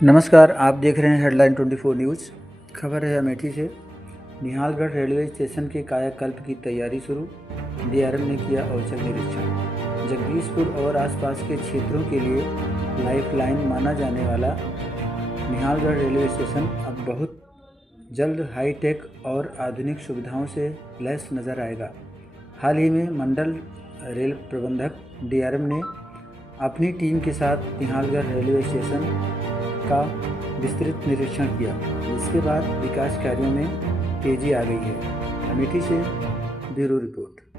नमस्कार, आप देख रहे हैं हेडलाइन 24 न्यूज़। खबर है अमेठी से। निहालगढ़ रेलवे स्टेशन के कायाकल्प की तैयारी शुरू, डीआरएम ने किया औचक निरीक्षण। जगदीशपुर और आसपास के क्षेत्रों के लिए लाइफलाइन माना जाने वाला निहालगढ़ रेलवे स्टेशन अब बहुत जल्द हाईटेक और आधुनिक सुविधाओं से लैस नजर आएगा। हाल ही में मंडल रेल प्रबंधक डीआरएम ने अपनी टीम के साथ निहालगढ़ रेलवे स्टेशन का विस्तृत निरीक्षण किया, जिसके बाद विकास कार्यों में तेजी आ गई है। अमेठी से ब्यूरो रिपोर्ट।